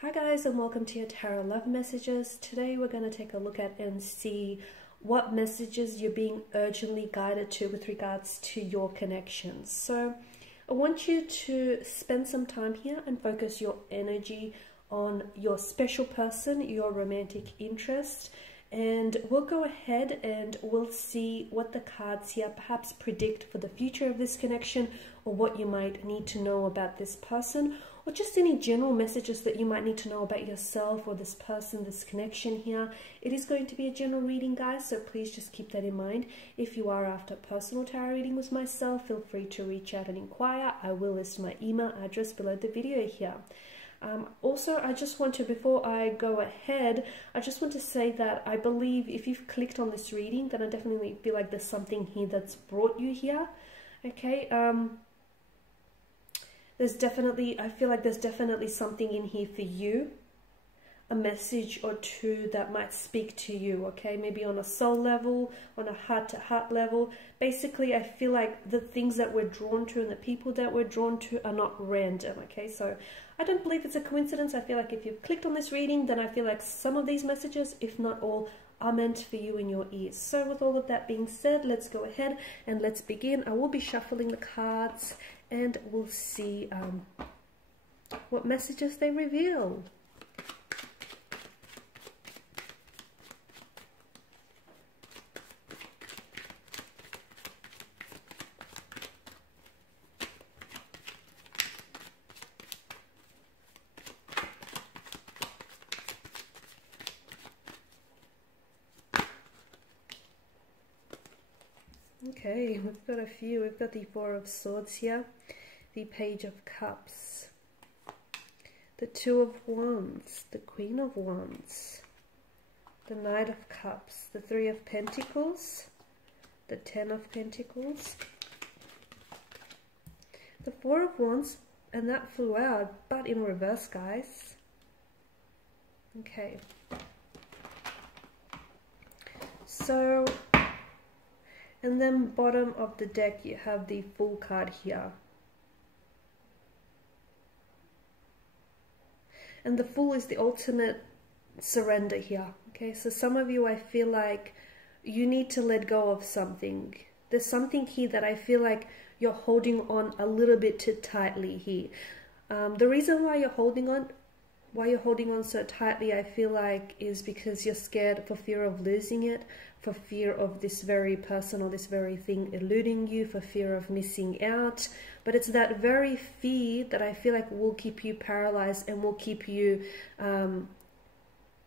Hi guys, and welcome to your tarot love messages. Today we're going to take a look at and see what messages you're being urgently guided to with regards to your connections. So I want you to spend some time here and focus your energy on your special person, your romantic interest, and we'll go ahead and we'll see what the cards here perhaps predict for the future of this connection, or what you might need to know about this person, or just any general messages that you might need to know about yourself or this person, this connection here. It is going to be a general reading, guys, so please just keep that in mind. If you are after a personal tarot reading with myself, feel free to reach out and inquire. I will list my email address below the video here. Also, I just want to, before I go ahead, I just want to say that I believe if you've clicked on this reading, then I definitely feel like there's something here that's brought you here. Okay, I feel like there's definitely something in here for you, a message or two that might speak to you, okay? Maybe on a soul level, on a heart-to-heart level. Basically, I feel like the things that we're drawn to and the people that we're drawn to are not random, okay? So I don't believe it's a coincidence. I feel like if you've clicked on this reading, then I feel like some of these messages, if not all, are meant for you in your ears. So with all of that being said, let's go ahead and let's begin. I will be shuffling the cards and we'll see what messages they reveal. Okay, we've got a few. We've got the Four of Swords here, the Page of Cups, the Two of Wands, the Queen of Wands, the Knight of Cups, the Three of Pentacles, the Ten of Pentacles, the Four of Wands, and that flew out, but in reverse, guys. Okay. So, and then bottom of the deck you have the Fool card here. And the Fool is the ultimate surrender here. Okay, so some of you, I feel like you need to let go of something. There's something here that I feel like you're holding on a little bit too tightly here. The reason why you're holding on so tightly, I feel like, is because you're scared for fear of losing it, for fear of this very person or this very thing eluding you, for fear of missing out. But it's that very fear that I feel like will keep you paralyzed and will keep you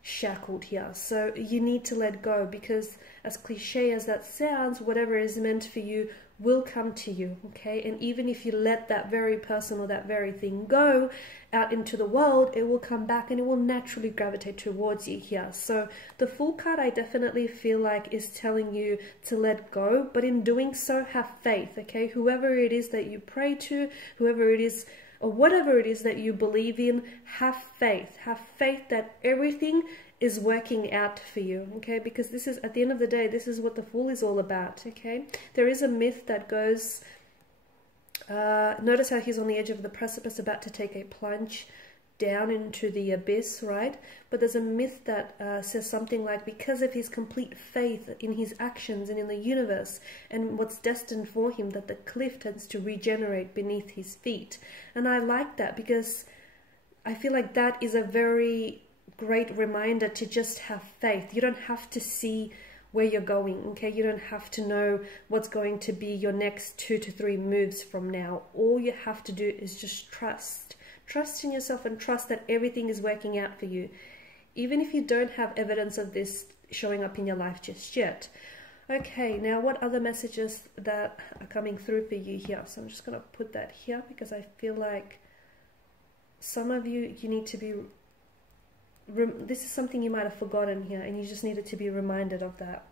shackled here. So you need to let go, because as cliche as that sounds, whatever is meant for you will come to you, okay? And even if you let that very person or that very thing go out into the world, it will come back and it will naturally gravitate towards you here. So the Fool card, I definitely feel like, is telling you to let go, but in doing so, have faith, okay? Whoever it is that you pray to, whoever it is, or whatever it is that you believe in, have faith. Have faith that everything is working out for you, okay? Because this is, at the end of the day, this is what the Fool is all about, okay? There is a myth that goes, notice how he's on the edge of the precipice about to take a plunge down into the abyss, right? But there's a myth that says something like, because of his complete faith in his actions and in the universe and what's destined for him, that the cliff tends to regenerate beneath his feet. And I like that, because I feel like that is a very great reminder to just have faith. You don't have to see where you're going, okay? You don't have to know what's going to be your next 2 to 3 moves from now. All you have to do is just trust. Trust in yourself and trust that everything is working out for you, even if you don't have evidence of this showing up in your life just yet. Okay, now what other messages that are coming through for you here? So I'm just going to put that here, because I feel like some of you need to be, this is something you might have forgotten here, and you just needed to be reminded of that.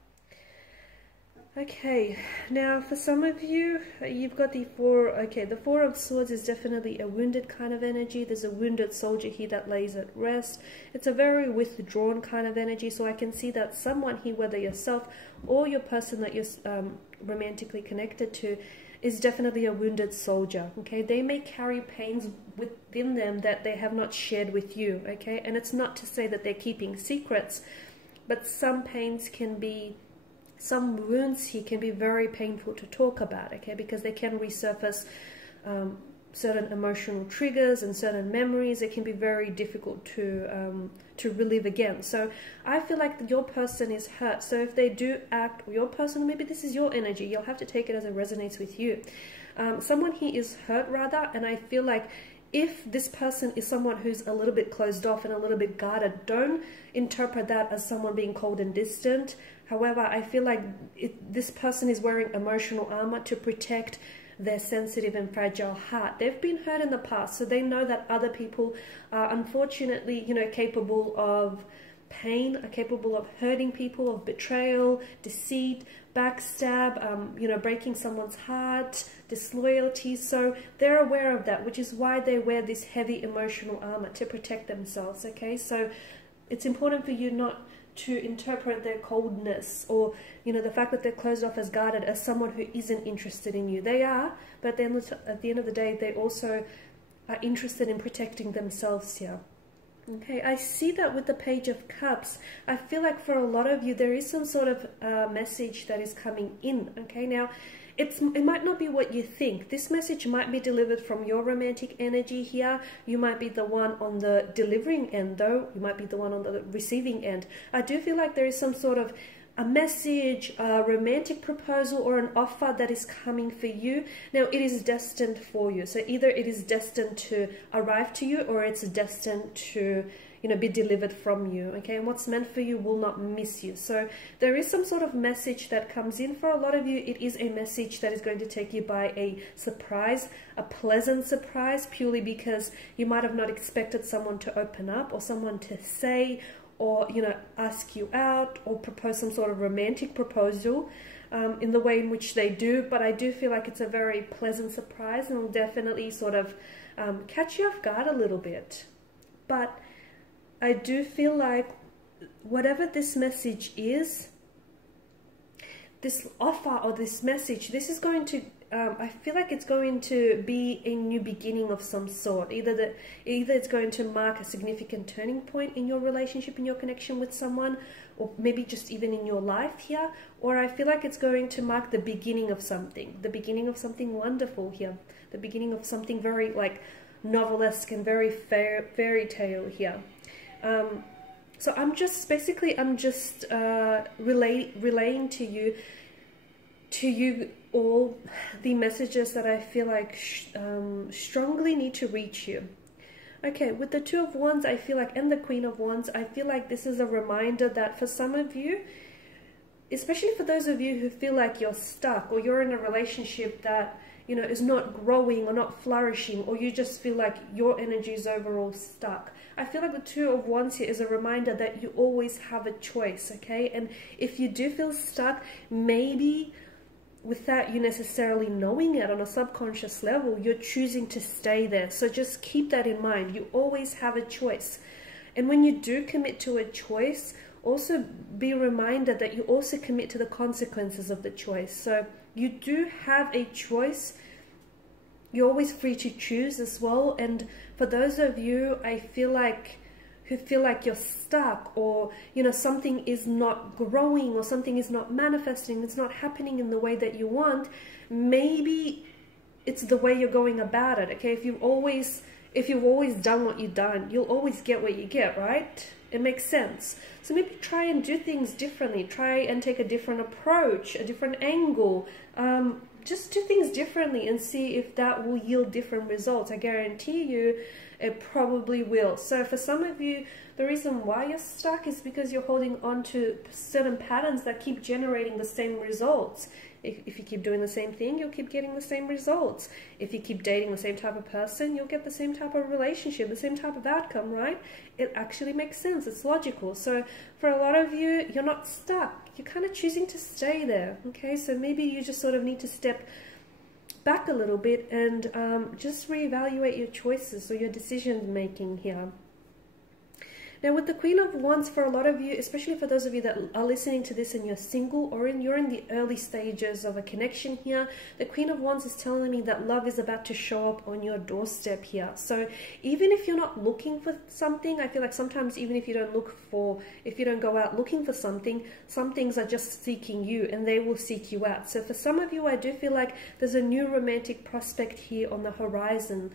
Okay, now for some of you, you've got the the Four of Swords is definitely a wounded kind of energy. There's a wounded soldier here that lays at rest. It's a very withdrawn kind of energy, so I can see that someone here, whether yourself or your person that you're romantically connected to, is definitely a wounded soldier, okay? They may carry pains within them that they have not shared with you, okay? And it's not to say that they're keeping secrets, but some pains can be, some wounds here can be very painful to talk about, okay? Because they can resurface certain emotional triggers and certain memories. It can be very difficult to relive again. So I feel like your person is hurt. So if they do act, or your person, maybe this is your energy, you'll have to take it as it resonates with you. Someone here is hurt rather, and I feel like if this person is someone who's a little bit closed off and a little bit guarded, don't interpret that as someone being cold and distant. However, I feel like this person is wearing emotional armor to protect their sensitive and fragile heart. They've been hurt in the past, so they know that other people are unfortunately, you know, capable of pain, are capable of hurting people, of betrayal, deceit, backstab, you know, breaking someone's heart, disloyalty. So they're aware of that, which is why they wear this heavy emotional armor, to protect themselves, okay? So it's important for you not to interpret their coldness, or, you know, the fact that they're closed off as guarded, as someone who isn't interested in you. They are, but then at the end of the day, they also are interested in protecting themselves here. Okay, I see that with the Page of Cups. I feel like for a lot of you, there is some sort of message that is coming in, okay? Now, it might not be what you think. This message might be delivered from your romantic energy here. You might be the one on the delivering end, though. You might be the one on the receiving end. I do feel like there is some sort of a message, a romantic proposal, or an offer that is coming for you. Now, it is destined for you. So either it is destined to arrive to you, or it's destined to, you know, be delivered from you, okay? And what's meant for you will not miss you. So there is some sort of message that comes in. For a lot of you, it is a message that is going to take you by a surprise, a pleasant surprise, purely because you might have not expected someone to open up, or someone to say, or, you know, ask you out, or propose some sort of romantic proposal in the way in which they do. But I do feel like it's a very pleasant surprise, and will definitely sort of catch you off guard a little bit. But I do feel like whatever this message is, this offer or this message, this is going to, I feel like it's going to be a new beginning of some sort. Either it's going to mark a significant turning point in your relationship, in your connection with someone, or maybe just even in your life here, or I feel like it's going to mark the beginning of something wonderful here, the beginning of something very like novelesque and very fairy tale here. So I'm just relaying to you all the messages that I feel like strongly need to reach you. Okay, with the Two of Wands, I feel like, and the Queen of Wands, I feel like this is a reminder that for some of you, especially for those of you who feel like you're stuck, or you're in a relationship that, you know, is not growing or not flourishing, or you just feel like your energy is overall stuck, I feel like the Two of Wands here is a reminder that you always have a choice, okay? And if you do feel stuck, maybe without you necessarily knowing it on a subconscious level, you're choosing to stay there. So just keep that in mind. You always have a choice. And when you do commit to a choice, also be reminded that you also commit to the consequences of the choice. So you do have a choice. You're always free to choose as well. And for those of you, I feel like, who feel like you're stuck, or, you know, something is not growing, or something is not manifesting, it's not happening in the way that you want, maybe it's the way you're going about it, okay? If you've always done what you've done, you'll always get what you get, right? It makes sense. So maybe try and do things differently. Try and take a different approach, a different angle. Just do things differently and see if that will yield different results. I guarantee you it probably will. So for some of you, the reason why you're stuck is because you're holding on to certain patterns that keep generating the same results. If you keep doing the same thing, you'll keep getting the same results. If you keep dating the same type of person, you'll get the same type of relationship, the same type of outcome, right? It actually makes sense. It's logical. So for a lot of you, you're not stuck. You're kind of choosing to stay there, okay? So maybe you just sort of need to step back a little bit and just reevaluate your choices or your decision making here. Now with the Queen of Wands, for a lot of you, especially for those of you that are listening to this and you're single, or you're in the early stages of a connection here, the Queen of Wands is telling me that love is about to show up on your doorstep here. So even if you're not looking for something, I feel like sometimes even if you don't go out looking for something, some things are just seeking you and they will seek you out. So for some of you, I do feel like there's a new romantic prospect here on the horizon.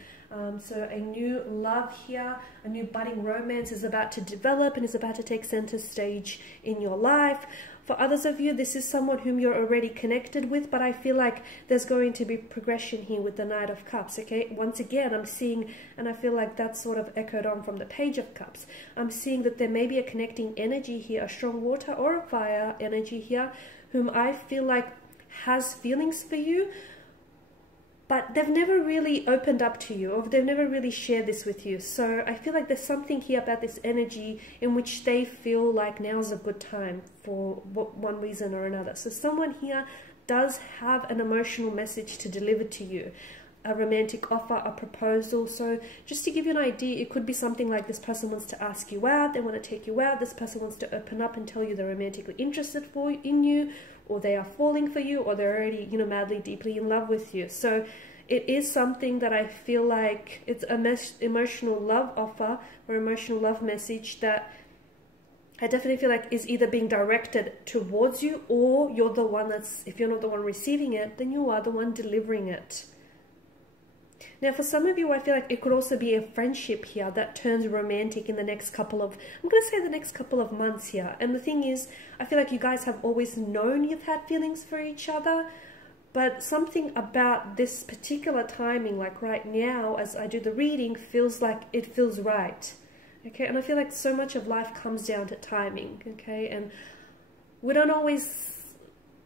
So a new love here, a new budding romance is about to develop and is about to take center stage in your life. For others of you, this is someone whom you're already connected with, but I feel like there's going to be progression here with the Knight of Cups, okay? Once again, I'm seeing, and I feel like that's sort of echoed on from the Page of Cups. I'm seeing that there may be a connecting energy here, a strong water or a fire energy here, whom I feel like has feelings for you, but they've never really opened up to you, or they've never really shared this with you. So I feel like there's something here about this energy in which they feel like now's a good time for one reason or another. So someone here does have an emotional message to deliver to you, a romantic offer, a proposal. So just to give you an idea, it could be something like this person wants to ask you out, they want to take you out, this person wants to open up and tell you they're romantically interested in you, or they are falling for you, or they're already, you know, madly, deeply in love with you. So it is something that I feel like it's an emotional love offer or emotional love message that I definitely feel like is either being directed towards you, or you're the one that's, if you're not the one receiving it, then you are the one delivering it. Now, for some of you, I feel like it could also be a friendship here that turns romantic in the next couple of, I'm going to say the next couple of months here. And the thing is, I feel like you guys have always known you've had feelings for each other, but something about this particular timing, like right now, as I do the reading, feels like it feels right. Okay, and I feel like so much of life comes down to timing, okay? And we don't always,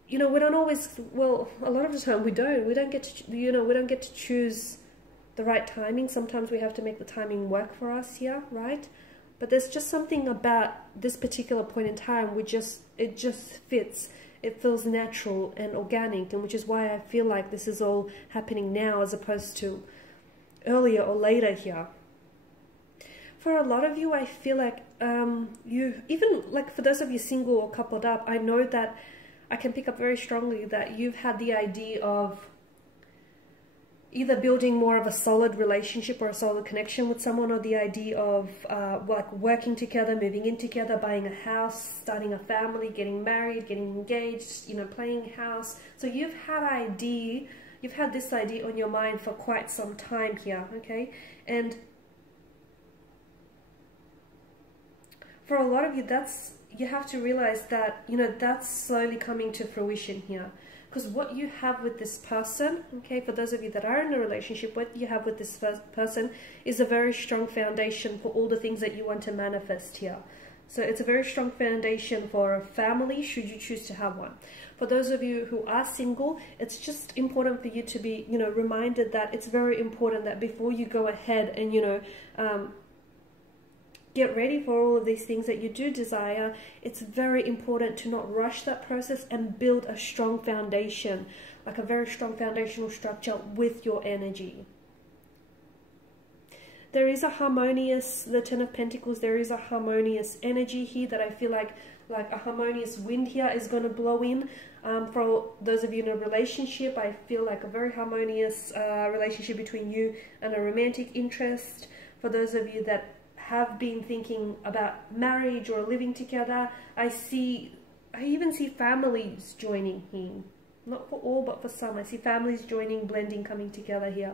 you know, well, a lot of the time we don't get to, you know, we don't get to choose the right timing. Sometimes we have to make the timing work for us here, right? But there's just something about this particular point in time, it just fits. It feels natural and organic, and which is why I feel like this is all happening now as opposed to earlier or later here. For a lot of you, I feel like even like for those of you single or coupled up, I know that I can pick up very strongly that you've had the idea of either building more of a solid relationship or a solid connection with someone, or the idea of like working together, moving in together, buying a house, starting a family, getting married, getting engaged, you know, playing house. So you've had this idea on your mind for quite some time here, okay? And for a lot of you, you have to realize that, you know, that's slowly coming to fruition here. Because what you have with this person, okay, for those of you that are in a relationship, what you have with this person is a very strong foundation for all the things that you want to manifest here. So it's a very strong foundation for a family, should you choose to have one. For those of you who are single, it's just important for you to be, you know, reminded that it's very important that before you go ahead and, you know, get ready for all of these things that you do desire, it's very important to not rush that process and build a strong foundation, like a very strong foundational structure with your energy. There is a harmonious, the Ten of Pentacles, there is a harmonious energy here that I feel like a harmonious wind here is going to blow in. For those of you in a relationship, I feel like a very harmonious relationship between you and a romantic interest. For those of you that have been thinking about marriage or living together, I even see families joining here. Not for all, but for some. I see families joining, blending, coming together here.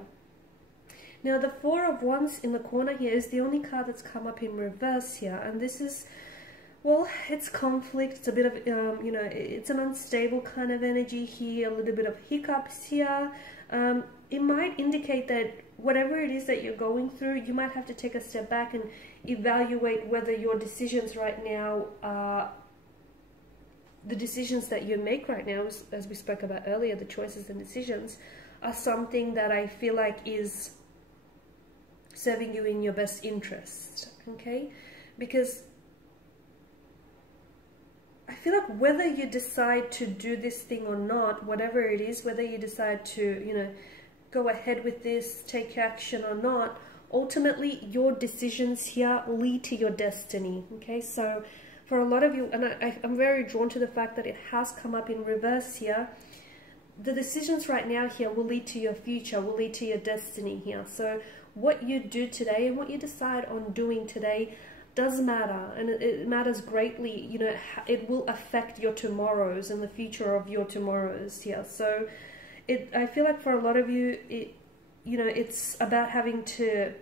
Now, the Four of Wands in the corner here is the only card that's come up in reverse here. And this is, well, it's conflict. It's a bit of, you know, it's an unstable kind of energy here, a little bit of hiccups here. It might indicate that whatever it is that you're going through, you might have to take a step back and evaluate whether your decisions right now are the decisions that you make right now, as we spoke about earlier, the choices and decisions are something that I feel like is serving you in your best interest, okay? Because I feel like whether you decide to do this thing or not, whatever it is, whether you decide to, you know, go ahead with this, take action or not, ultimately your decisions here lead to your destiny. Okay, so for a lot of you, and I'm very drawn to the fact that it has come up in reverse here, the decisions right now here will lead to your future, will lead to your destiny here. So what you do today and what you decide on doing today does matter, and it matters greatly. You know, it will affect your tomorrows and the future of your tomorrows here. So I feel like for a lot of you, you know, it's about having to,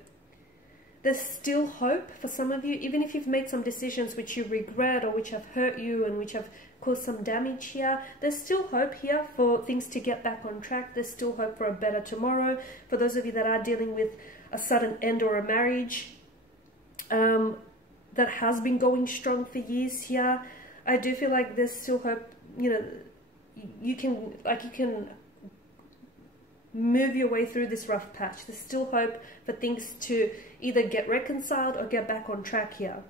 there's still hope for some of you, even if you've made some decisions which you regret or which have hurt you and which have caused some damage here. There's still hope here for things to get back on track. There's still hope for a better tomorrow. For those of you that are dealing with a sudden end or a marriage that has been going strong for years here, I do feel like there's still hope. You know, you can move your way through this rough patch. There's still hope for things to either get reconciled or get back on track here.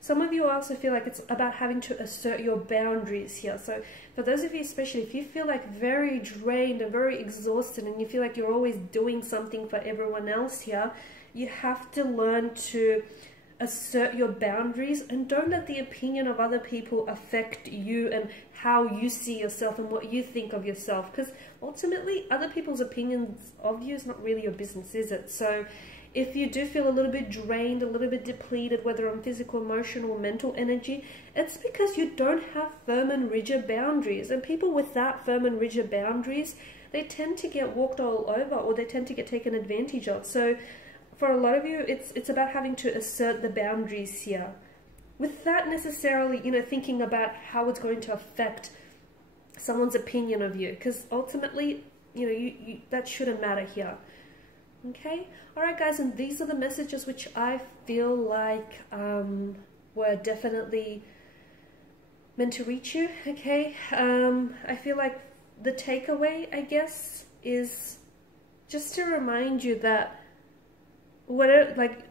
Some of you also feel like it's about having to assert your boundaries here. So for those of you, especially if you feel like very drained and very exhausted and you feel like you're always doing something for everyone else here, you have to learn to assert your boundaries and don't let the opinion of other people affect you and how you see yourself and what you think of yourself, because ultimately other people's opinions of you is not really your business, is it? So if you do feel a little bit drained, a little bit depleted, whether on physical, emotional, or mental energy, it's because you don't have firm and rigid boundaries. And people without firm and rigid boundaries, they tend to get walked all over, or they tend to get taken advantage of. So for a lot of you, it's about having to assert the boundaries here, without necessarily, you know, thinking about how it's going to affect someone's opinion of you, because ultimately, you know, that shouldn't matter here. Okay, all right, guys, and these are the messages which I feel like were definitely meant to reach you. Okay, I feel like the takeaway, I guess, is just to remind you that whatever, like,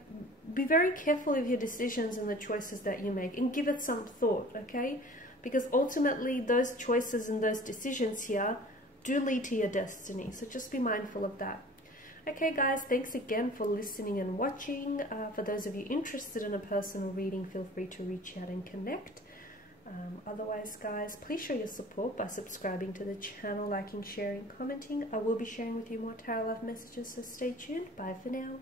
be very careful of your decisions and the choices that you make, and give it some thought. Okay, because ultimately those choices and those decisions here do lead to your destiny. So just be mindful of that. Okay, guys, thanks again for listening and watching. For those of you interested in a personal reading, feel free to reach out and connect. Otherwise, guys, please show your support by subscribing to the channel, liking, sharing, commenting. I will be sharing with you more tarot love messages, so stay tuned. Bye for now.